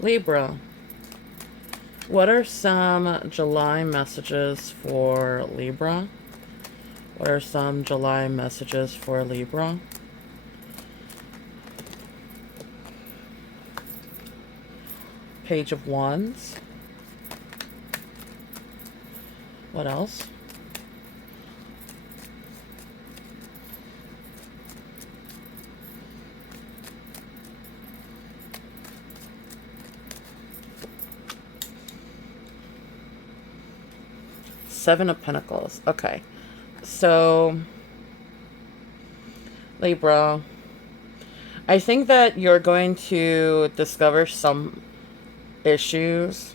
Libra, what are some July messages for Libra? What are some July messages for Libra? Page of Wands. What else? Seven of Pentacles. Okay. So, Libra, I think that you're going to discover some issues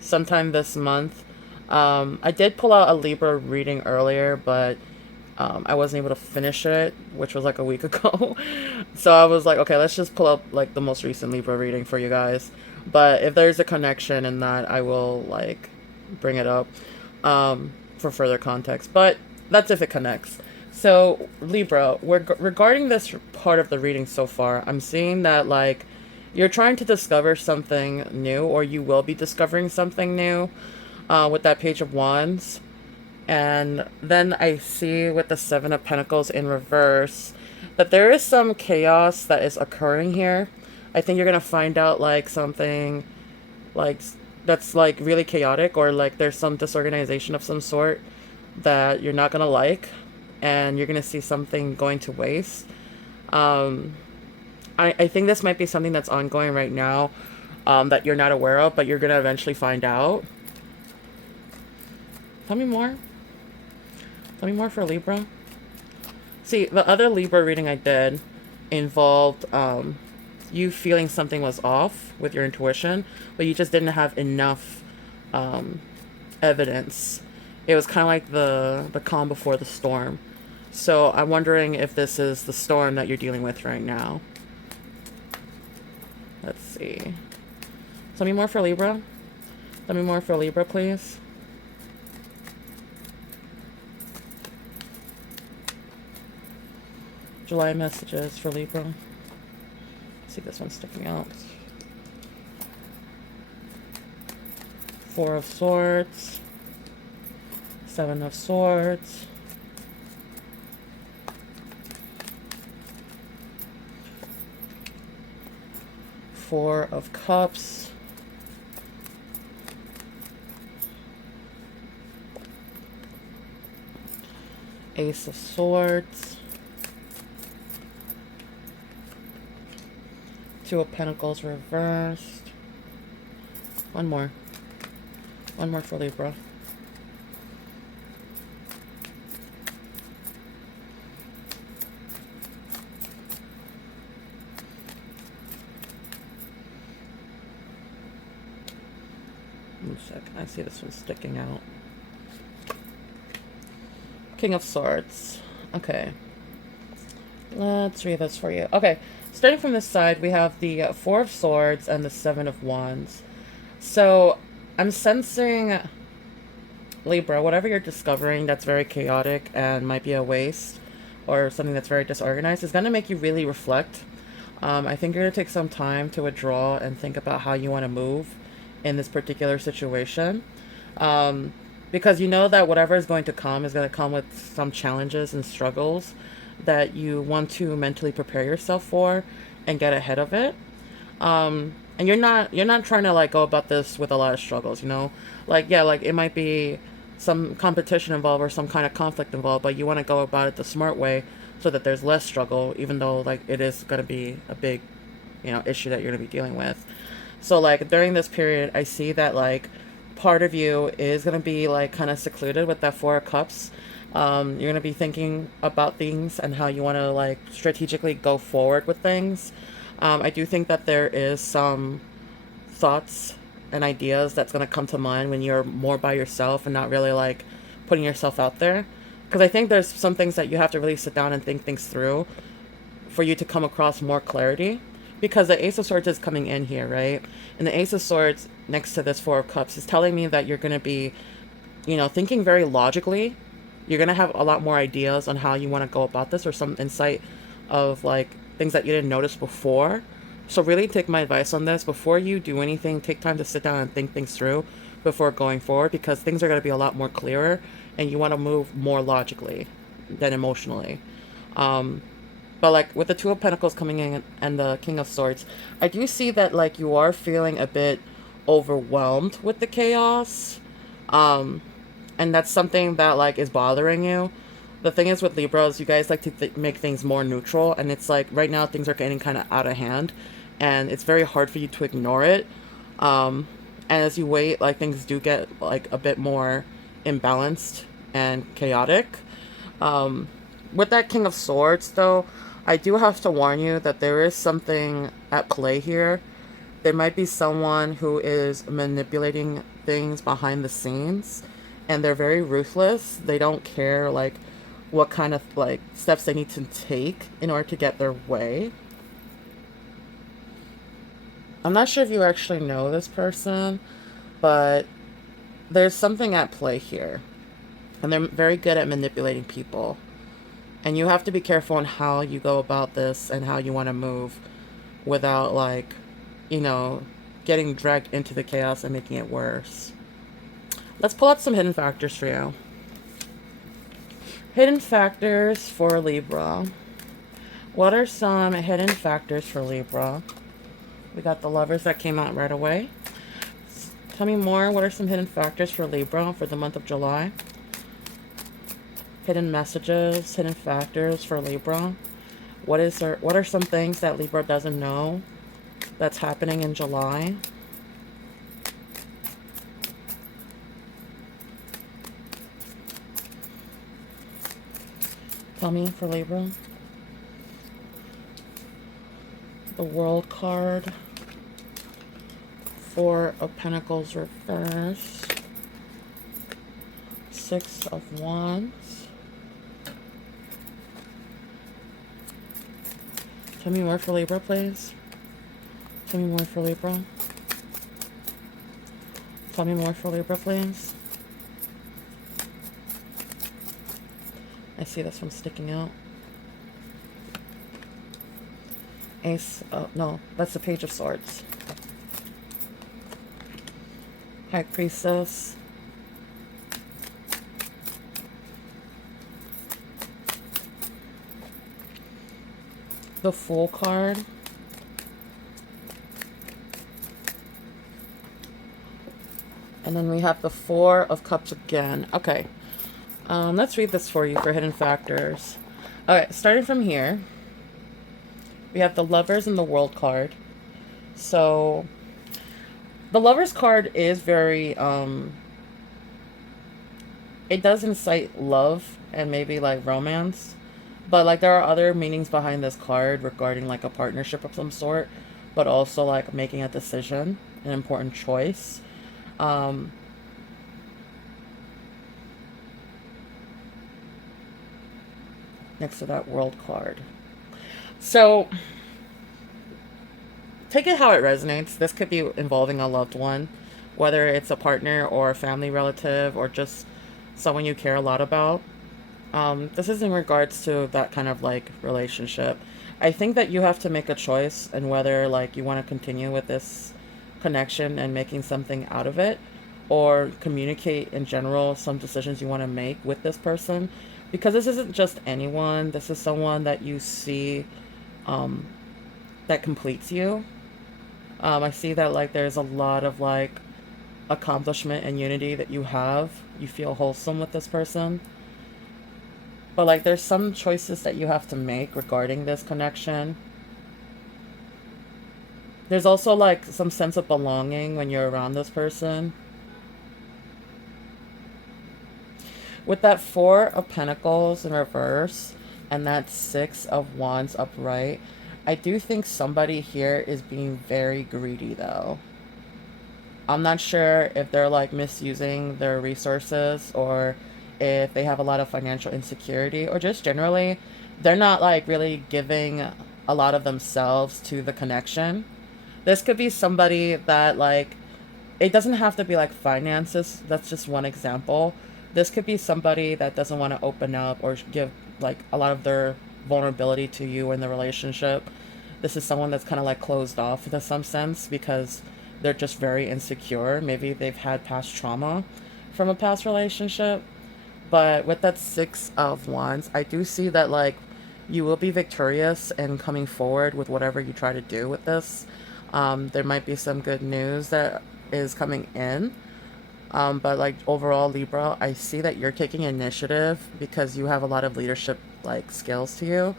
sometime this month. I did pull out a Libra reading earlier, but I wasn't able to finish it, which was like a week ago. So I was like, okay, let's just pull up like the most recent Libra reading for you guys. But if there's a connection in that, I will like bring it up for further context. But that's if it connects. So Libra, regarding this part of the reading so far, I'm seeing that like you're trying to discover something new, or you will be discovering something new with that Page of Wands. And then I see with the Seven of Pentacles in reverse that there is some chaos that is occurring here. I think you're going to find out like something like that's like really chaotic, or like there's some disorganization of some sort that you're not going to like, and you're going to see something going to waste. I think this might be something that's ongoing right now that you're not aware of, but you're going to eventually find out. Tell me more. Tell me more for Libra. See, the other Libra reading I did involved you feeling something was off with your intuition, but you just didn't have enough evidence. It was kind of like the calm before the storm. So I'm wondering if this is the storm that you're dealing with right now. Let's see. Tell me more for Libra. Tell me more for Libra, please. July messages for Libra. See, this one's sticking out. Four of Swords. Seven of Swords. Four of Cups. Ace of Swords. Two of Pentacles reversed. One more. One more for Libra. One second. I see this one sticking out. King of Swords. Okay. Let's read this for you. Okay. Starting from this side, we have the Four of Swords and the Seven of Wands. So, I'm sensing, Libra, whatever you're discovering that's very chaotic and might be a waste, or something that's very disorganized, is going to make you really reflect. I think you're going to take some time to withdraw and think about how you want to move in this particular situation. Because you know that whatever is going to come with some challenges and struggles that you want to mentally prepare yourself for and get ahead of it. And you're not trying to like go about this with a lot of struggles, you know? Like, yeah, like it might be some competition involved or some kind of conflict involved, but you want to go about it the smart way so that there's less struggle, even though like it is going to be a big, you know, issue that you're going to be dealing with. So like during this period, I see that like part of you is going to be like kind of secluded with that Four of Cups. You're going to be thinking about things and how you want to like strategically go forward with things. I do think that there is some thoughts and ideas that's going to come to mind when you're more by yourself and not really like putting yourself out there. Because I think there's some things that you have to really sit down and think things through for you to come across more clarity. Because the Ace of Swords is coming in here, right? And the Ace of Swords next to this Four of Cups is telling me that you're going to be, you know, thinking very logically. You're going to have a lot more ideas on how you want to go about this, or some insight of like things that you didn't notice before. So really take my advice on this. Before you do anything, take time to sit down and think things through before going forward, because things are going to be a lot more clearer and you want to move more logically than emotionally. Um, but like with the Two of Pentacles coming in and the King of Swords, I do see that like you are feeling a bit overwhelmed with the chaos. Um, and that's something that like is bothering you. The thing is with Libras, you guys like to make things more neutral, and it's like right now things are getting kind of out of hand, and it's very hard for you to ignore it. And as you wait, like things do get like a bit more imbalanced and chaotic. Um, with that King of Swords, though, I do have to warn you that there is something at play here. There might be someone who is manipulating things behind the scenes, and they're very ruthless. They don't care like what kind of like steps they need to take in order to get their way. I'm not sure if you actually know this person, but there's something at play here. And they're very good at manipulating people. And you have to be careful on how you go about this and how you want to move without, like, you know, getting dragged into the chaos and making it worse. Let's pull out some hidden factors for you. Hidden factors for Libra. What are some hidden factors for Libra? We got the Lovers that came out right away. Tell me more. What are some hidden factors for Libra for the month of July? Hidden messages, hidden factors for Libra. What are some things that Libra doesn't know that's happening in July? Tell me for Libra. The World card. Four of Pentacles reverse. Six of Wands. Tell me more for Libra, please. Tell me more for Libra. Tell me more for Libra, please. I see this one sticking out. Ace, no, that's the Page of Swords. High Priestess. The Fool card. And then we have the Four of Cups again. Okay. Let's read this for you for hidden factors. Alright, starting from here. We have the Lovers and the World card. So, the Lovers card is very, it does incite love and maybe like romance. But like there are other meanings behind this card regarding like a partnership of some sort. But also like making a decision, an important choice. Next to that World card. So, take it how it resonates. This could be involving a loved one, whether it's a partner or a family relative or just someone you care a lot about. This is in regards to that kind of like relationship. I think that you have to make a choice and whether like you want to continue with this connection and making something out of it, or communicate in general some decisions you want to make with this person, because this isn't just anyone. This is someone that you see that completes you. I see that like there's a lot of like accomplishment and unity that you have. You feel wholesome with this person. But like there's some choices that you have to make regarding this connection. There's also like some sense of belonging when you're around this person. With that Four of Pentacles in reverse and that Six of Wands upright, I do think somebody here is being very greedy though. I'm not sure if they're like misusing their resources, or if they have a lot of financial insecurity, or just generally they're not like really giving a lot of themselves to the connection. This could be somebody that like, it doesn't have to be like finances. That's just one example. This could be somebody that doesn't want to open up or give like a lot of their vulnerability to you in the relationship. this is someone that's kind of like closed off in some sense because they're just very insecure. Maybe they've had past trauma from a past relationship. But with that Six of Wands, I do see that like you will be victorious in coming forward with whatever you try to do with this. There might be some good news that is coming in. But like overall, Libra, I see that you're taking initiative because you have a lot of leadership like skills to you.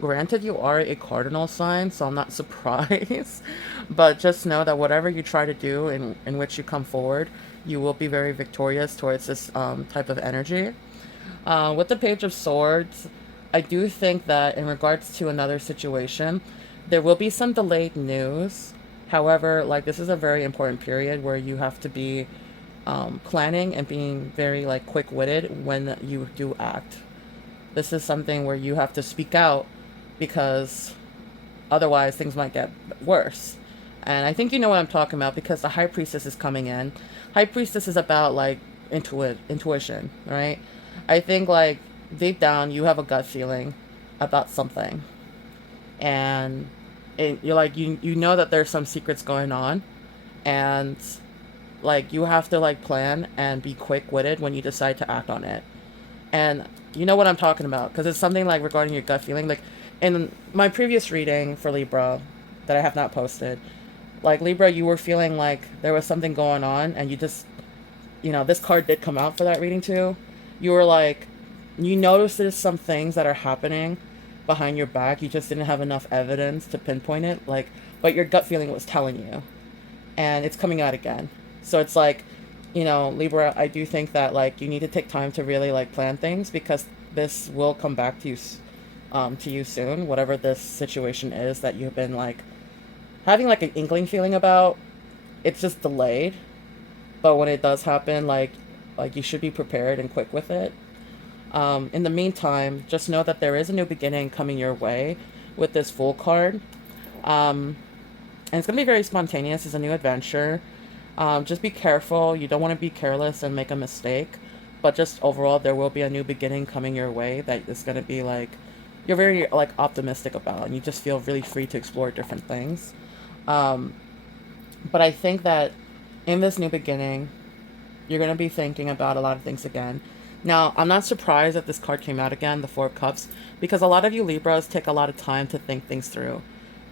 Granted, you are a cardinal sign, so I'm not surprised. But just know that whatever you try to do in which you come forward, you will be very victorious towards this type of energy. With the Page of Swords, I do think that in regards to another situation, there will be some delayed news. However, like this is a very important period where you have to be planning and being very like quick-witted when you do act. This is something where you have to speak out because otherwise things might get worse. And I think you know what I'm talking about because the High Priestess is coming in. High Priestess is about like intuition, right? I think like deep down you have a gut feeling about something, and you're like you know that there's some secrets going on, and like you have to like plan and be quick-witted when you decide to act on it. And you know what I'm talking about because it's something like regarding your gut feeling. Like in my previous reading for Libra that I have not posted, like Libra, you were feeling like there was something going on, and you just, you know, this card did come out for that reading too. You were like, you noticed there's some things that are happening behind your back. You just didn't have enough evidence to pinpoint it, like, but your gut feeling was telling you, and it's coming out again. So it's like, you know, Libra, I do think that like you need to take time to really like plan things because this will come back to you soon. Whatever this situation is that you've been like having like an inkling feeling about, it's just delayed. But when it does happen, like you should be prepared and quick with it. In the meantime, just know that there is a new beginning coming your way with this Fool card. And it's going to be very spontaneous. It's a new adventure. Just be careful. You don't want to be careless and make a mistake. But just overall, there will be a new beginning coming your way that is going to be like, you're very like optimistic about. And you just feel really free to explore different things. But I think that in this new beginning, you're going to be thinking about a lot of things again. Now, I'm not surprised that this card came out again, the Four of Cups, because a lot of you Libras take a lot of time to think things through.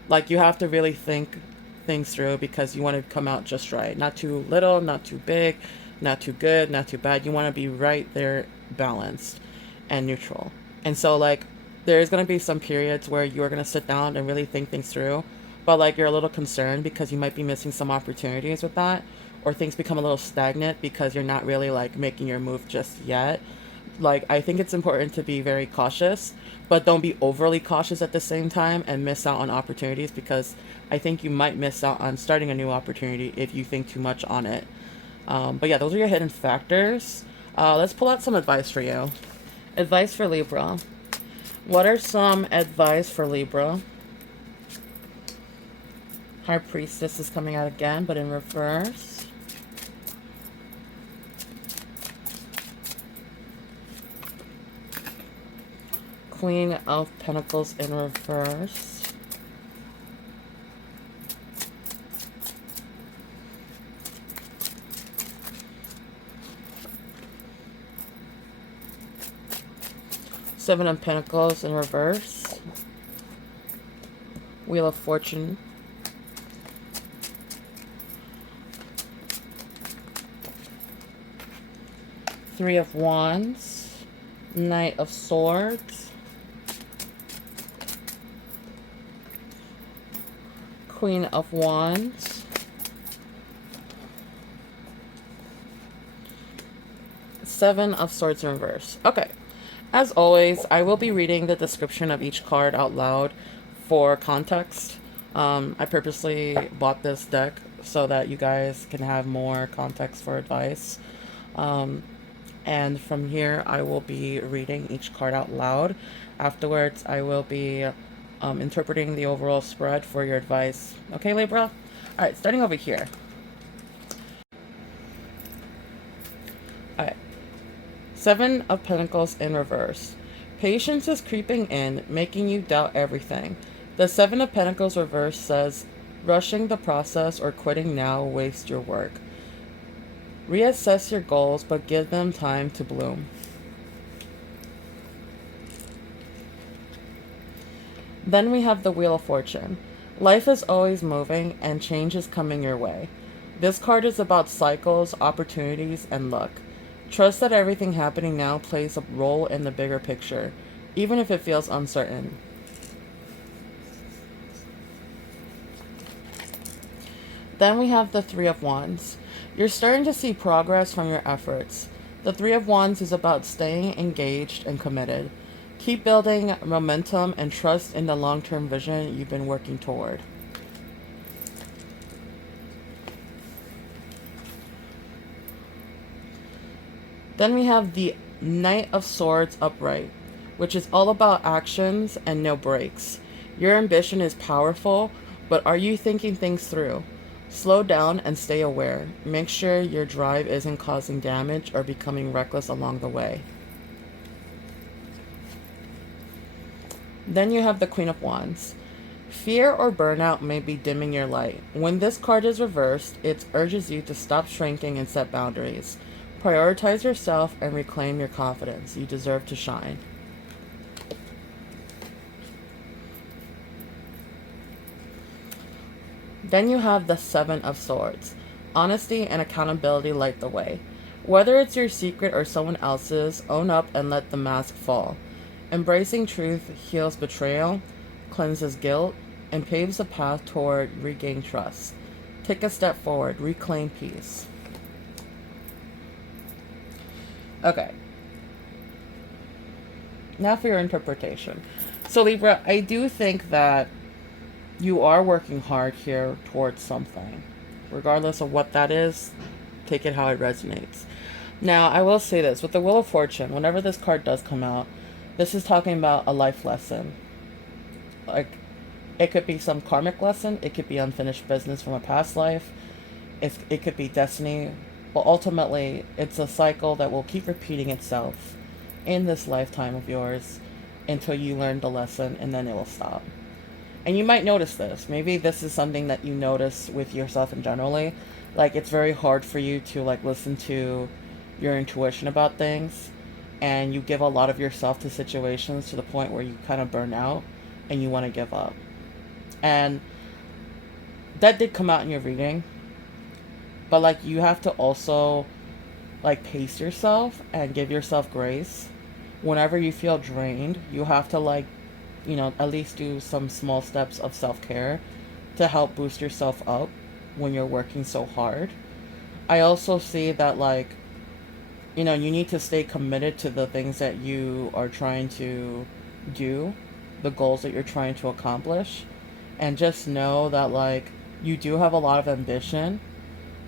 Like, you have to really think things through because you want to come out just right. Not too little, not too big, not too good, not too bad. You want to be right there, balanced and neutral. And so, like, there's going to be some periods where you're going to sit down and really think things through. But, like, you're a little concerned because you might be missing some opportunities with that. Or things become a little stagnant because you're not really, like, making your move just yet. Like, I think it's important to be very cautious, but don't be overly cautious at the same time and miss out on opportunities because I think you might miss out on starting a new opportunity if you think too much on it. But yeah, those are your hidden factors. Let's pull out some advice for you. Advice for Libra. What are some advice for Libra? High Priestess is coming out again, but in reverse. Queen of Pentacles in reverse. Seven of Pentacles in reverse. Wheel of Fortune. Three of Wands. Knight of Swords. Queen of Wands. Seven of Swords in reverse. Okay. As always, I will be reading the description of each card out loud for context. I purposely bought this deck so that you guys can have more context for advice. And from here, I will be reading each card out loud. Afterwards, I will be interpreting the overall spread for your advice. Okay, Libra? Alright, starting over here. Alright. Seven of Pentacles in reverse. Patience is creeping in, making you doubt everything. The Seven of Pentacles reverse says, rushing the process or quitting now wastes your work. Reassess your goals, but give them time to bloom. Then we have the Wheel of Fortune. Life is always moving and change is coming your way. This card is about cycles, opportunities, and luck. Trust that everything happening now plays a role in the bigger picture, even if it feels uncertain. Then we have the Three of Wands. You're starting to see progress from your efforts. The Three of Wands is about staying engaged and committed. Keep building momentum and trust in the long-term vision you've been working toward. Then we have the Knight of Swords upright, which is all about actions and no breaks. Your ambition is powerful, but are you thinking things through? Slow down and stay aware. Make sure your drive isn't causing damage or becoming reckless along the way. Then you have the Queen of Wands. Fear or burnout may be dimming your light. When this card is reversed, it urges you to stop shrinking and set boundaries. Prioritize yourself and reclaim your confidence. You deserve to shine. Then you have the Seven of Swords. Honesty and accountability light the way. Whether it's your secret or someone else's, own up and let the mask fall. Embracing truth heals betrayal, cleanses guilt, and paves a path toward regaining trust. Take a step forward, reclaim peace. Okay. Now for your interpretation. So Libra, I do think that you are working hard here towards something. Regardless of what that is, take it how it resonates. Now, I will say this. With the Wheel of Fortune, whenever this card does come out, this is talking about a life lesson. Like, it could be some karmic lesson. It could be unfinished business from a past life. It could be destiny. But ultimately, it's a cycle that will keep repeating itself in this lifetime of yours until you learn the lesson, and then it will stop. And you might notice this. Maybe this is something that you notice with yourself in generally. Like, it's very hard for you to, like, listen to your intuition about things. And you give a lot of yourself to situations to the point where you kind of burn out and you want to give up. And that did come out in your reading. But, like, you have to also, like, pace yourself and give yourself grace. Whenever you feel drained, you have to, like, you know, at least do some small steps of self-care to help boost yourself up when you're working so hard. I also see that, like, you know, you need to stay committed to the things that you are trying to do, the goals that you're trying to accomplish, and just know that, like, you do have a lot of ambition,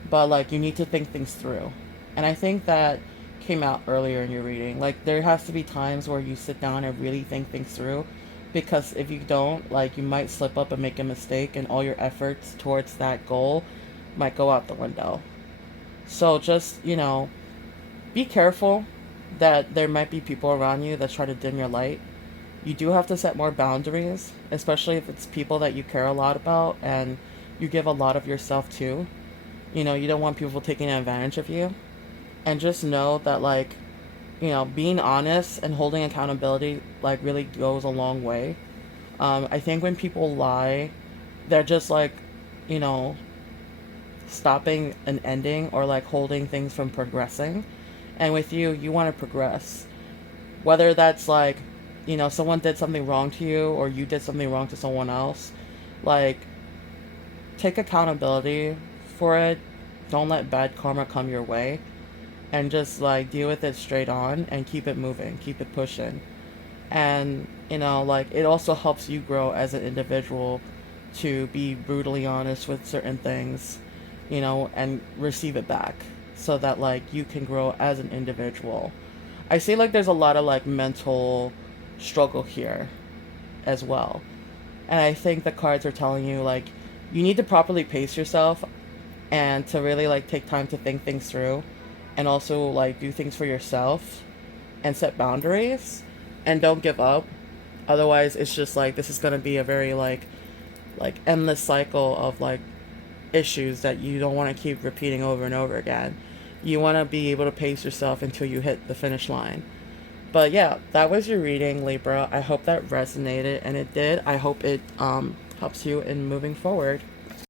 but, like, you need to think things through. And I think that came out earlier in your reading. Like, there has to be times where you sit down and really think things through, because if you don't, like, you might slip up and make a mistake, and all your efforts towards that goal might go out the window. So just, you know, be careful that there might be people around you that try to dim your light. You do have to set more boundaries, especially if it's people that you care a lot about and you give a lot of yourself to. You know, you don't want people taking advantage of you. And just know that, like, you know, being honest and holding accountability, like, really goes a long way. I think when people lie, they're just, like, you know, stopping an ending or, like, holding things from progressing. And with you, you want to progress. Whether that's, like, you know, someone did something wrong to you or you did something wrong to someone else, like, take accountability for it. Don't let bad karma come your way. And just, like, deal with it straight on and keep it moving, keep it pushing. And, you know, like, it also helps you grow as an individual to be brutally honest with certain things, you know, and receive it back so that, like, you can grow as an individual. I see, like, there's a lot of, like, mental struggle here as well. And I think the cards are telling you, like, you need to properly pace yourself and to really, like, take time to think things through. And also, like, do things for yourself and set boundaries and don't give up. Otherwise, it's just like this is going to be a very like endless cycle of like issues that you don't want to keep repeating over and over again. You want to be able to pace yourself until you hit the finish line. But yeah, that was your reading, Libra. I hope that resonated, and it did. I hope it helps you in moving forward.